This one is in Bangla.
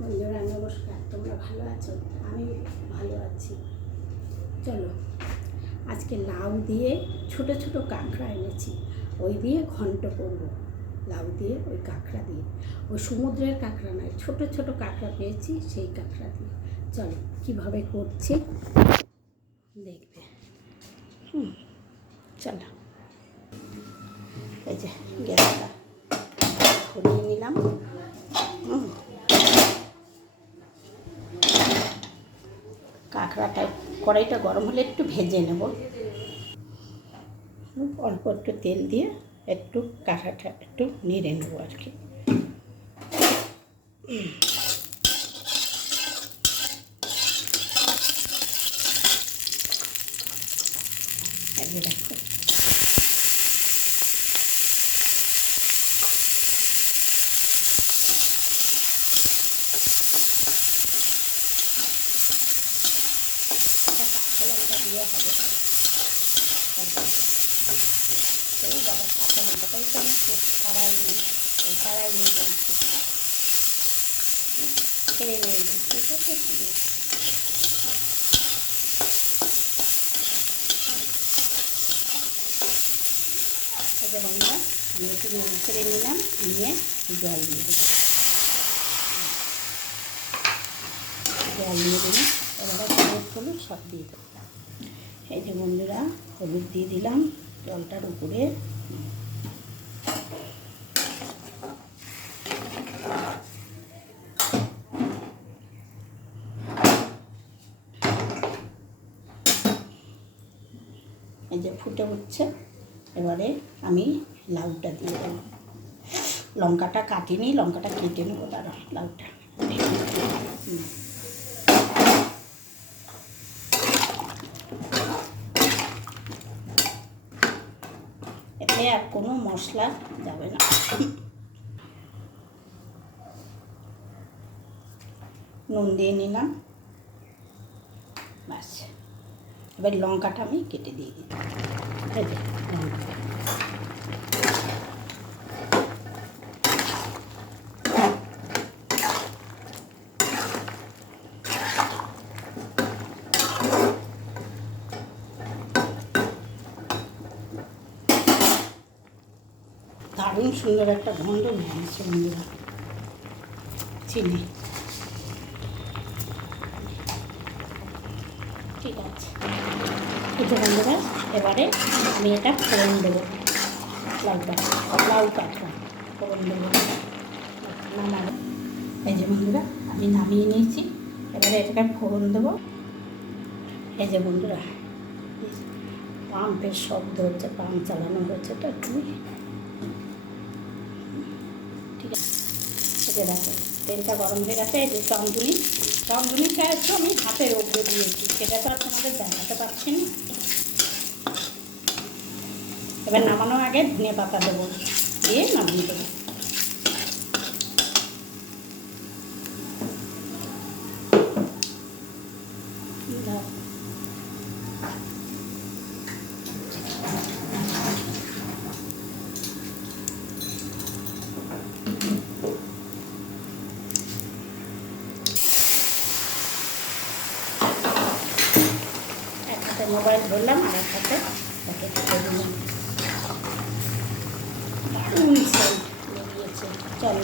বন্ধুরা নমস্কার, তোমরা ভালো আছো? আমি ভালো আছি। চলো আজকে লাউ দিয়ে ছোট ছোট কাঁকড়া এনেছি, ওই দিয়ে ঘন্ট করব। লাউ দিয়ে ওই কাঁকড়া দিয়ে, ওই সমুদ্রের কাঁকড়া নয়, ছোট ছোট কাঁকড়া পেয়েছি, সেই কাঁকড়া দিয়ে। চলো কীভাবে করছি দেখবে। চলো, এই যে গ্যাসটা ধরিয়ে নিলাম। কাঁকড়াটা কড়াইটা গরম হলে একটু ভেজে নেব, অল্প একটু তেল দিয়ে একটু কাঁকড়াটা একটু নেড়ে নেবো আর কি। দেখো কাঁচা লঙ্কা দিয়ে হবে। এই বাবা কাঁচা লঙ্কাটাই তো আমি খুব ছাড়াই নিই, ওই ছাড়াই নিয়ে বলছি, ছেড়ে নিয়ে নিই। ঠিক আছে, এই যে বন্ধুরা আমি একটু ছেড়ে নিলাম, নিয়ে জল দিয়ে দেবো। জল দিয়ে দিলে এবারে হলুদ সব দিয়ে দেবো। এই যে বন্ধুরা হলুদ দিয়ে দিলাম জলটার উপরে। এই যে ফুটে উঠছে, এবারে আমি লাউটা দিয়ে দেবো। লঙ্কাটা কাটিনি, লঙ্কাটা কেটে নেবো, তারা লাউটা এতে আর কোনো মশলা যাবে না। নুন দিয়ে নিলাম, ব্যাস। এবার লঙ্কাটা আমি কেটে দিয়ে দিই। এই যে দারুণ সুন্দর একটা গন্ধ বেরিয়েছে বন্ধুরা। চিনি ঠিক আছে। এই যে বন্ধুরা এবারে আমি এটা ফোড়ন দেবো। লাউ কাঁকড়া ফোড়ন দেবো, নামাবো। এই যে বন্ধুরা আমি নামিয়ে নিয়েছি, এবারে এটাকে ফোড়ন দেবো। এই যে বন্ধুরা পাম্পের শব্দ হচ্ছে, পাম্প চালানো হচ্ছে, তো তুমি ঠিক আছে। এই যে দেখো তেলটা গরম হয়ে গেছে। এই যে টমটুনিটা একটু আমি হাতের উপরে দিয়েছি, সেটা তো আর তোমাদের দেখাতে পারছি না। এবার নামানোর আগে ধনিয়া পাতা দেবো, দিয়ে নামিয়ে দেবো। এক হাতে মোবাইল ধরলাম, আর এক হাতে তাকে ঢেকে দিলাম। দারুণ সেন্ট বেরিয়েছে, চল